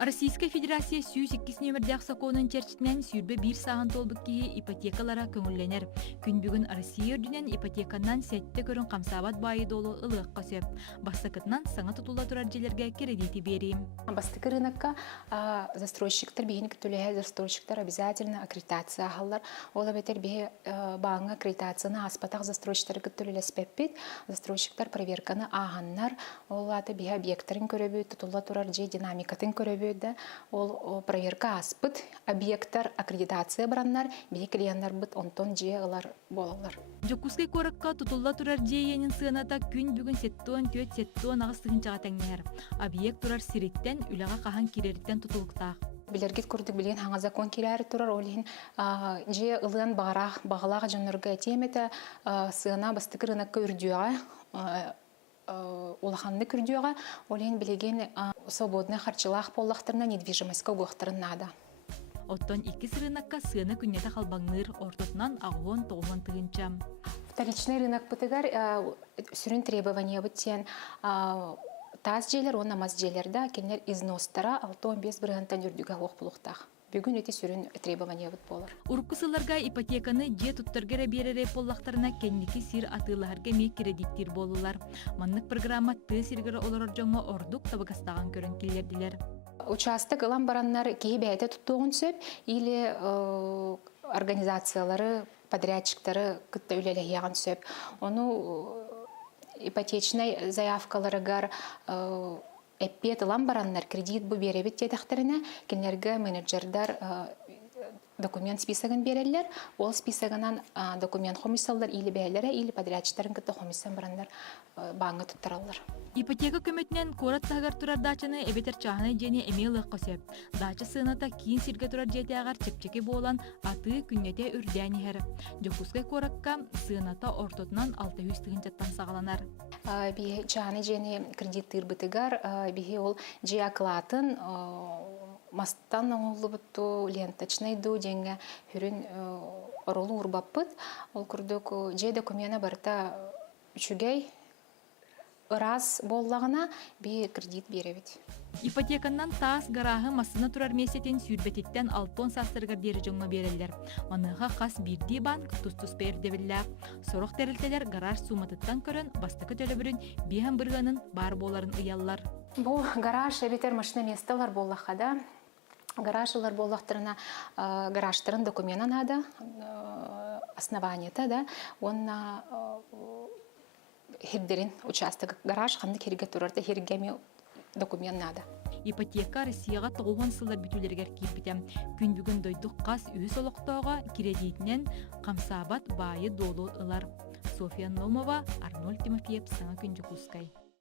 Российская Федерация сүүс 2 номердәк соконын черчитнен сүүрбе 1 сахан толбук кии ипотекалара көңүлленер. Күн бүгүн Россия өрдүнен ипотеканан сәтте көрін камсабат байы долу ылык көсөп. Бастакытынан саңа тутула турар желерге кредити берим. Бастакы рынокка застройщиктар бейін күтілігі застройщиктар обязательно аккредитация алар. Ола бетер бе бағыңа аккредитацияны аспатақ застройщиктар күтілілі спеппет. Застройщиктар проверканы ағаннар. Олаты бе объекттарын көрөбі, тутула турар же динамикатын көрөбі. Ол проверка аспыт, объекттар аккредитация бараннар, бе клиенттар быт онтон же алар болалар. Жокускай коракка тутулла турар жейенин сыаната күн бүгүн сеттон төт сеттон агыстыгынчага теңнер. Объект турар сириттен үлага кахан кирерден тутулуктаак. Билергит курдук билген хаңа закон кирәр турар олин же ылын багалага жонорга темета сыана бастык рынокка үрдүга улаханны күрдүга олин билеген свободный харчылах поллахтарына недвижимостька угохтарын нада. Оттон 2 рынокка сыаны күннете халбаңныр ортотунан агуон тоғын тыгынча. Вторичный рынок бытыгар сүрін требования быттен таз желер, он намаз желерда кенлер изностара 6-15 бірғантан үрдіға оқ бұлықтақ. Бүгін өте сүрін требования бұт болыр. Уруккусыларга ипотеканы же туттаргара берере поллахтарына кенники сир атыларга мек кредиттер болулар. Маннык программа ты сиргара олорор жоңго ордук табагастаган көрөн килердилер. Участок ылан бараннар кей бәйті тұттуғын сөп, или организациялары, подрядчиктары күтті үлелі яғын сөп. Оны ипотечный заявкаларыгар эппет ылан бараннар кредит бу беребет тедахтарына, кенлерге менеджердар документ списогын берелер, ол списогынан документ хомиссалдар или бәйлері, или подрядчиктарын күтті хомиссан бараннар бағыңа тұттаралар. Ипотека көмөтүнөн корат тагар турар дачаны эбетер чаханы жени эмейлы көсөп. Дача сыната кийин сирге турар жетягар чепчеке болан аты күннете үрдәни хер. Жокускай коракка сыната ортотунан 600 тыгынчаттан сагаланар. Би чаханы жени кредиттер бытыгар, би ол же аклатын мастан оңлы бутту ленточный ду денге хүрүн оролу урбаппыт. Ол курдук же документа барта үчүгей раз боллагына би кредит беребит. Ипотеканнан таас гарахы масына турар месетен сүрбетиттен 6 састыргар дери жоңно берелер. Маныга кас бирди банк тустус бердебиллер. Сорох терилтелер гараж суматыттан көрөн бастыкы төлөбүрүн биһен бырганын бар боларын ыяллар. Бу гараж эбетер машина месталар боллахада. Гаражлар боллахтарына гаражтарын документан ада основаниета да онна хирдерин участок гараж ханды хирге турарда хиргеме документ надо. Ипотека Россияга 9 сыллар бүтүлергер кирбитем. Күн бүгүн дойдук кас үс олоктоого кредитинен камсабат байы долу ылар. София Номова, Арнольд Тимофеев, Саңа күн Жокускай.